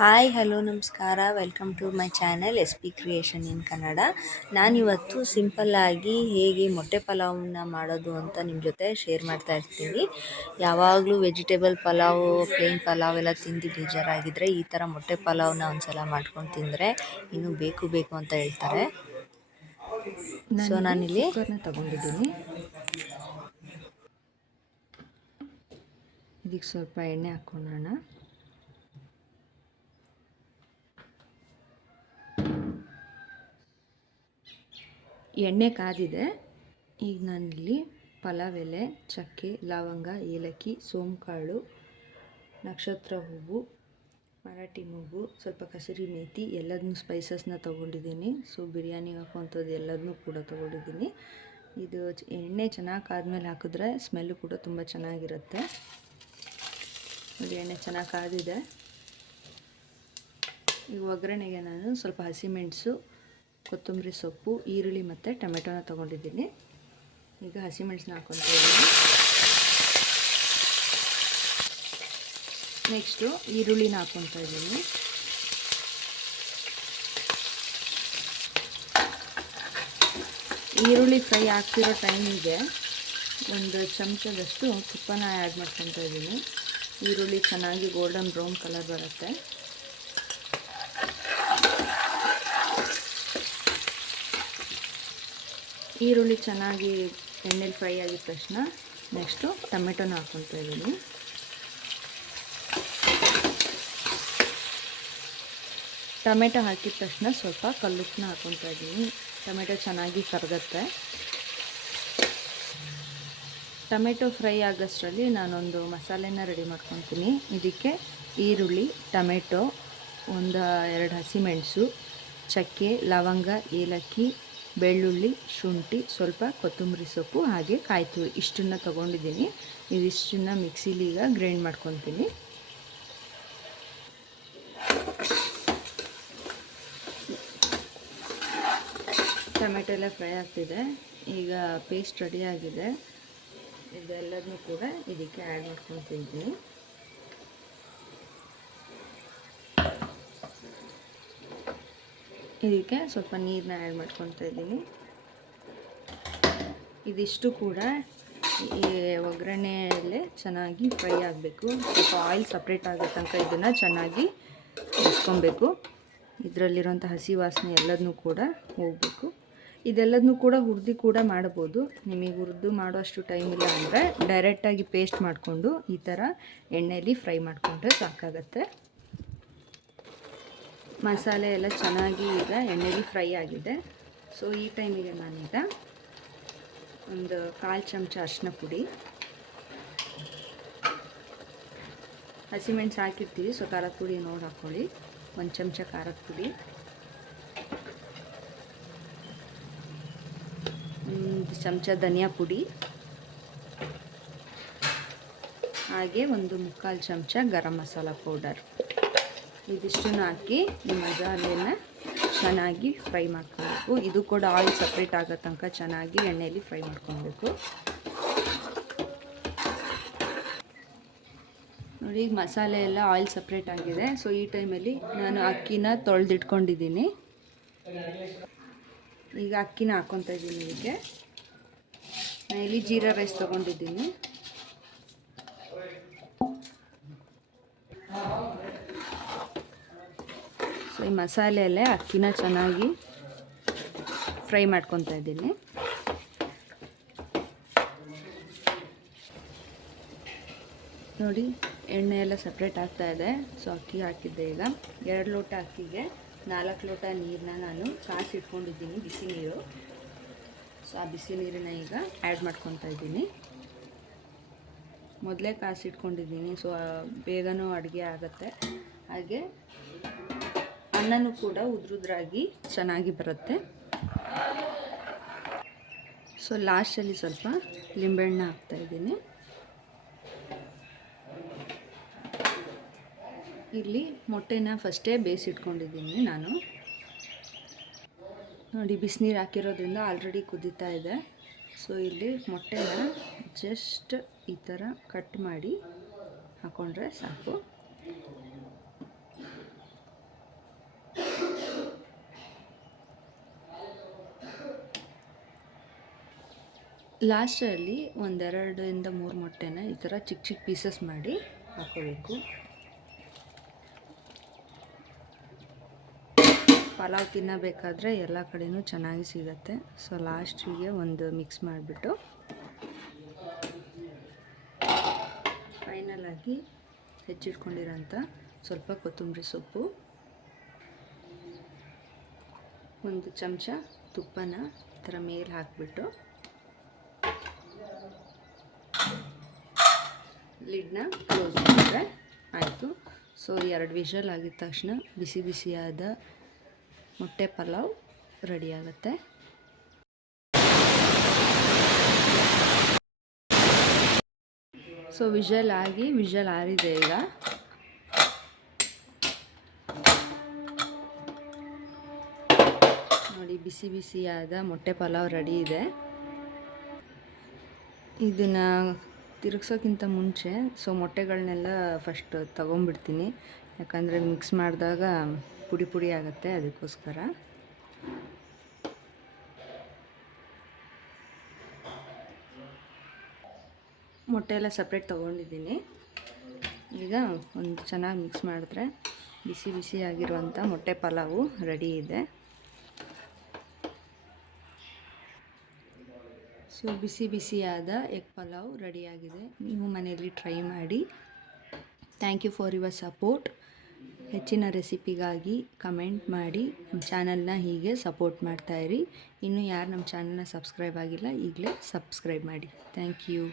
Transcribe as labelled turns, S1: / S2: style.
S1: Hi hello ನಮಸ್ಕಾರ. Welcome to my channel S P creation in Kannada. ನಾನಿವತ್ತು ಸಿಂಪಲ್ಲಾಗಿ ಹೇಗೆ ಮೊಟ್ಟೆ ಪಲಾವನ್ನ ಮಾಡೋದು ಅಂತ ನಿಮ್ಮ ಜೊತೆ ಶೇರ್ ಮಾಡ್ತಾ ಇರ್ತೀನಿ. ಯಾವಾಗಲೂ ವೆಜಿಟೇಬಲ್ ಪಲಾವು ಪ್ಲೇನ್ ಪಲಾವ್ ಎಲ್ಲ ತಿಂದು ಬೇಜಾರಾಗಿದ್ದರೆ ಈ ಥರ ಮೊಟ್ಟೆ ಪಲಾವ್ನ ಒಂದ್ಸಲ ಮಾಡ್ಕೊಂಡು ತಿಂದರೆ ಇನ್ನು ಬೇಕು ಬೇಕು ಅಂತ ಹೇಳ್ತಾರೆ. ಸೊ ನಾನಿಲ್ಲಿ
S2: ಇಲ್ಲಿ ತಗೊಂಡಿದ್ದೀನಿ. ಇದಕ್ಕೆ ಸ್ವಲ್ಪ ಎಣ್ಣೆ ಹಾಕ್ಕೊಳ್ಳೋಣ. ಎಣ್ಣೆ ಕಾದಿದೆ. ಈಗ ನಾನಿಲ್ಲಿ ಪಲಾವ್ ಎಲೆ, ಚಕ್ಕೆ, ಲವಂಗ, ಏಲಕ್ಕಿ, ಸೋಂಕಾಳು, ನಕ್ಷತ್ರ ಹೂವು, ಮರಾಠಿ ಮೂಗು, ಸ್ವಲ್ಪ ಕಸೂರಿ ಮೇಥಿ ಎಲ್ಲದನ್ನು ಸ್ಪೈಸಸ್ನ ತೊಗೊಂಡಿದ್ದೀನಿ. ಸೊ ಬಿರಿಯಾನಿಗೆ ಹಾಕುವಂಥದ್ದು ಎಲ್ಲದನ್ನು ಕೂಡ ತೊಗೊಂಡಿದ್ದೀನಿ. ಇದು ಎಣ್ಣೆ ಚೆನ್ನಾಗಿ ಕಾದ್ಮೇಲೆ ಹಾಕಿದ್ರೆ ಸ್ಮೆಲ್ಲು ಕೂಡ ತುಂಬ ಚೆನ್ನಾಗಿರುತ್ತೆ. ನೋಡಿ, ಎಣ್ಣೆ ಚೆನ್ನಾಗಿ ಕಾದಿದೆ. ಈ ಒಗ್ಗರಣೆಗೆ ನಾನು ಸ್ವಲ್ಪ ಹಸಿಮೆಣಸು ಕೊತ್ತಂಬರಿ ಸೊಪ್ಪು, ಈರುಳ್ಳಿ ಮತ್ತು ಟೊಮೆಟೊನ ತೊಗೊಂಡಿದ್ದೀನಿ. ಈಗ ಹಸಿಮೆಣಸನ್ನ ಹಾಕ್ಕೊತಾ ಇದ್ದೀನಿ. ನೆಕ್ಸ್ಟು ಈರುಳ್ಳಿನ ಹಾಕ್ಕೊತಾ ಇದ್ದೀನಿ. ಈರುಳ್ಳಿ ಫ್ರೈ ಆಗ್ತಿರೋ ಟೈಮಿಗೆ ಒಂದು ಚಮಚದಷ್ಟು ತುಪ್ಪನ ಆ್ಯಡ್ ಮಾಡ್ಕೊತಾ ಇದ್ದೀನಿ. ಈರುಳ್ಳಿ ಚೆನ್ನಾಗಿ ಗೋಲ್ಡನ್ ಬ್ರೌನ್ ಕಲರ್ ಬರುತ್ತೆ. ಈರುಳ್ಳಿ ಚೆನ್ನಾಗಿ ಎಣ್ಣೆಲಿ ಫ್ರೈ ಆಗಿದ ತಕ್ಷಣ ನೆಕ್ಸ್ಟು ಟೊಮೆಟೊನ ಹಾಕ್ಕೊತಾ ಇದ್ದೀನಿ. ಟೊಮೆಟೊ ಹಾಕಿದ ತಕ್ಷಣ ಸ್ವಲ್ಪ ಕಲ್ಲುಪ್ಪನ್ನ ಹಾಕ್ಕೊತಾ ಇದ್ದೀನಿ. ಟೊಮೆಟೊ ಚೆನ್ನಾಗಿ ಕರಗತ್ತೆ. ಟೊಮೆಟೊ ಫ್ರೈ ಆಗೋಷ್ಟರಲ್ಲಿ ನಾನೊಂದು ಮಸಾಲೆನ ರೆಡಿ ಮಾಡ್ಕೊತೀನಿ. ಇದಕ್ಕೆ ಈರುಳ್ಳಿ, ಟೊಮೆಟೊ, ಒಂದು, ಎರಡು ಹಸಿಮೆಣಸು, ಚಕ್ಕೆ, ಲವಂಗ, ಏಲಕ್ಕಿ ಬೆಳ್ಳುಳ್ಳಿ, ಶುಂಠಿ, ಸ್ವಲ್ಪ ಕೊತ್ತಂಬರಿ ಸೊಪ್ಪು ಹಾಗೆ ಕಾಯ್ತು. ತುರಿ ಇಷ್ಟನ್ನು ತೊಗೊಂಡಿದ್ದೀನಿ. ಇಷ್ಟನ್ನು ಮಿಕ್ಸಿಲಿ ಈಗ ಗ್ರೈಂಡ್ ಮಾಡ್ಕೊತೀನಿ. ಟೊಮೆಟೊ ಎಲ್ಲ ಫ್ರೈ ಆಗ್ತಿದೆ. ಈಗ ಪೇಸ್ಟ್ ರೆಡಿ ಆಗಿದೆ. ಇದೆಲ್ಲದನ್ನೂ ಕೂಡ ಇದಕ್ಕೆ ಆ್ಯಡ್ ಮಾಡ್ಕೊತಿದ್ದೀನಿ ಇದಕ್ಕೆ ಸ್ವಲ್ಪ ನೀರನ್ನ ಆ್ಯಡ್ ಮಾಡ್ಕೊತಾ ಇದ್ದೀನಿ. ಇದಿಷ್ಟು ಕೂಡ ಈ ಒಗ್ಗರಣೆಯಲ್ಲೇ ಚೆನ್ನಾಗಿ ಫ್ರೈ ಆಗಬೇಕು. ಸ್ವಲ್ಪ ಆಯಿಲ್ ಸಪ್ರೇಟ್ ಆಗೋ ತನಕ ಇದನ್ನು ಚೆನ್ನಾಗಿ ಇಸ್ಕೊಬೇಕು ಇದರಲ್ಲಿರೋಂಥ ಹಸಿ ವಾಸನೆ ಎಲ್ಲದನ್ನೂ ಕೂಡ ಹೋಗಬೇಕು. ಇದೆಲ್ಲದನ್ನೂ ಕೂಡ ಹುರಿದು ಕೂಡ ಮಾಡ್ಬೋದು. ನಿಮಗೆ ಹುರಿದು ಮಾಡೋ ಅಷ್ಟು ಟೈಮ್ ಇಲ್ಲ ಅಂದರೆ ಡೈರೆಕ್ಟಾಗಿ ಪೇಸ್ಟ್ ಮಾಡಿಕೊಂಡು ಈ ಥರ ಎಣ್ಣೆಯಲ್ಲಿ ಫ್ರೈ ಮಾಡಿಕೊಂಡ್ರೆ ಸಾಕಾಗತ್ತೆ. ಮಸಾಲೆ ಎಲ್ಲ ಚೆನ್ನಾಗಿ ಈಗ ಎಣ್ಣೆಗೆ ಫ್ರೈ ಆಗಿದೆ. ಸೊ ಈ ಟೈಮಿಗೆ ನಾನೀಗ ಒಂದು ಕಾಲು ಚಮಚ ಅರಿಶಿನ ಪುಡಿ. ಹಸಿಮೆಣ್ಸು ಹಾಕಿರ್ತೀವಿ ಸೊ ಖಾರದ ಪುಡಿ ನೋಡಿ ಹಾಕ್ಕೊಳ್ಳಿ ಒಂದು ಚಮಚ ಖಾರದ ಪುಡಿ. ಒಂದು ಚಮಚ ಧನಿಯಾ ಪುಡಿ. ಹಾಗೆ ಒಂದು ಮುಕ್ಕಾಲು ಚಮಚ ಗರಂ ಮಸಾಲ ಪೌಡರ್. ಇದಿಷ್ಟನ್ನು ಹಾಕಿ ಈ ಮಸಾಲೆನ ಚೆನ್ನಾಗಿ ಫ್ರೈ ಮಾಡ್ಕೊಬೇಕು. ಇದು ಕೂಡ ಆಯಿಲ್ ಸಪ್ರೇಟ್ ಆಗೋ ತನಕ ಚೆನ್ನಾಗಿ ಎಣ್ಣೆಯಲ್ಲಿ ಫ್ರೈ ಮಾಡ್ಕೊಬೇಕು. ನೋಡಿ, ಈಗ ಮಸಾಲೆ ಎಲ್ಲ ಆಯಿಲ್ ಸಪ್ರೇಟ್ ಆಗಿದೆ. ಸೊ, ಈ ಟೈಮಲ್ಲಿ ನಾನು ಅಕ್ಕಿನ ತೊಳೆದಿಟ್ಕೊಂಡಿದ್ದೀನಿ. ಈಗ ಅಕ್ಕಿನ ಹಾಕ್ಕೊತಾ ಇದ್ದೀನಿ ಇದಕ್ಕೆ. ನಾನು ಇಲ್ಲಿ ಜೀರಾ ರೈಸ್ ತೊಗೊಂಡಿದ್ದೀನಿ. ಸೊ ಈ ಮಸಾಲೆಯಲ್ಲೇ ಅಕ್ಕಿನ ಚೆನ್ನಾಗಿ ಫ್ರೈ ಮಾಡ್ಕೊತಾ ಇದ್ದೀನಿ. ನೋಡಿ, ಎಣ್ಣೆ ಎಲ್ಲ ಸಪ್ರೇಟ್ ಆಗ್ತಾ ಇದೆ. ಸೊ ಅಕ್ಕಿ ಹಾಕಿದ್ದೆ ಈಗ. ಎರಡು ಲೋಟ ಅಕ್ಕಿಗೆ, ನಾಲ್ಕು ಲೋಟ ನೀರನ್ನ ನಾನು ಕಾಸಿ ಇಟ್ಕೊಂಡಿದ್ದೀನಿ ಬಿಸಿ ನೀರು. ಸೊ ಆ ಬಿಸಿ ನೀರನ್ನ ಈಗ ಆ್ಯಡ್ ಮಾಡ್ಕೊತಾ ಇದ್ದೀನಿ. ಮೊದಲೇ ಕಾಸಿ ಇಟ್ಕೊಂಡಿದ್ದೀನಿ. ಸೊ ಬೇಗನೂ ಅಡುಗೆ ಆಗುತ್ತೆ. ಹಾಗೆ ಅನ್ನನೂ ಕೂಡ ಉದ್ರುದ್ರಾಗಿ ಚೆನ್ನಾಗಿ ಬರುತ್ತೆ. ಸೊ ಲಾಸ್ಟಲ್ಲಿ ಸ್ವಲ್ಪ ಲಿಂಬೆಹಣ್ಣು ಹಾಕ್ತಾ ಇದ್ದೀನಿ. ಇಲ್ಲಿ ಮೊಟ್ಟೆನ ಫಸ್ಟೇ ಬೇಯಿಸಿಟ್ಕೊಂಡಿದ್ದೀನಿ ನಾನು. ನೋಡಿ, ಬಿಸಿನೀರು ಹಾಕಿರೋದ್ರಿಂದ ಆಲ್ರೆಡಿ ಕುದೀತಾ ಇದೆ. ಸೊ ಇಲ್ಲಿ ಮೊಟ್ಟೆನ ಜಸ್ಟ್ ಈ ಥರ ಕಟ್ ಮಾಡಿ ಹಾಕ್ಕೊಂಡ್ರೆ ಸಾಕು. ಲಾಸ್ಟಲ್ಲಿ ಒಂದೆರಡರಿಂದ ಮೂರು ಮೊಟ್ಟೆನ ಈ ಥರ ಚಿಕ್ಕ ಚಿಕ್ಕ ಪೀಸಸ್ ಮಾಡಿ ಹಾಕೋಬೇಕು ಪಲಾವ್ ತಿನ್ನಬೇಕಾದ್ರೆ ಎಲ್ಲ ಕಡೆಯೂ ಚೆನ್ನಾಗಿ ಸಿಗುತ್ತೆ. ಸೊ, ಲಾಸ್ಟಿಗೆ ಒಂದು ಮಿಕ್ಸ್ ಮಾಡಿಬಿಟ್ಟು ಫೈನಲಾಗಿ ಹೆಚ್ಚಿಟ್ಕೊಂಡಿರೋಂಥ ಸ್ವಲ್ಪ ಕೊತ್ತಂಬರಿ ಸೊಪ್ಪು, ಒಂದು ಚಮಚ ತುಪ್ಪನ ಈ ಥರ ಮೇಲೆ ಹಾಕಿಬಿಟ್ಟು ಲಿಡ್ನ ಕ್ಲೋಸ್ ಮಾಡಿದ್ರೆ ಆಯಿತು. ಸೊ ಎರಡು ವಿಷಲ್ ಆಗಿದ ತಕ್ಷಣ ಬಿಸಿ ಬಿಸಿಯಾದ ಮೊಟ್ಟೆ ಪಲಾವ್ ರೆಡಿ ಆಗುತ್ತೆ. ಸೊ ವಿಷಲ್ ಆಗಿ ವಿಷಲ್ ಆರಿದೆ ಈಗ. ನೋಡಿ, ಬಿಸಿ ಬಿಸಿಯಾದ ಮೊಟ್ಟೆ ಪಲಾವ್ ರೆಡಿ ಇದೆ. ಇದನ್ನು ತಿರುಗ್ಸೋಕ್ಕಿಂತ ಮುಂಚೆ ಸೊ ಮೊಟ್ಟೆಗಳನ್ನೆಲ್ಲ ಫಸ್ಟ್ ತೊಗೊಂಬಿಡ್ತೀನಿ. ಯಾಕಂದರೆ ಮಿಕ್ಸ್ ಮಾಡಿದಾಗ ಪುಡಿ ಪುಡಿ ಆಗುತ್ತೆ ಅದಕ್ಕೋಸ್ಕರ. ಮೊಟ್ಟೆ ಎಲ್ಲ ಸಪ್ರೇಟ್ ತೊಗೊಂಡಿದ್ದೀನಿ. ಈಗ ಒಂದು ಚೆನ್ನಾಗಿ ಮಿಕ್ಸ್ ಮಾಡಿದ್ರೆ ಬಿಸಿ ಬಿಸಿ ಬಿಸಿಯಾಗಿರುವಂಥ ಮೊಟ್ಟೆ ಪಲಾವು ರೆಡಿ ಇದೆ. ಸೊ ಬಿಸಿ ಬಿಸಿಯಾದ ಎಗ್ ಪಲಾವ್ ರೆಡಿಯಾಗಿದೆ. ನೀವು ಮನೆಯಲ್ಲಿ ಟ್ರೈ ಮಾಡಿ. Thank you for your support ಹೆಚ್ಚಿನ ರೆಸಿಪಿಗಾಗಿ ಕಮೆಂಟ್ ಮಾಡಿ. ನಮ್ಮ ಚಾನಲ್ನ ಹೀಗೆ ಸಪೋರ್ಟ್ ಮಾಡ್ತಾಯಿರಿ ಇನ್ನೂ ಯಾರು ನಮ್ಮ ಚಾನಲ್ನ ಸಬ್ಸ್ಕ್ರೈಬ್ ಆಗಿಲ್ಲ, ಈಗಲೇ ಸಬ್ಸ್ಕ್ರೈಬ್ ಮಾಡಿ. Thank you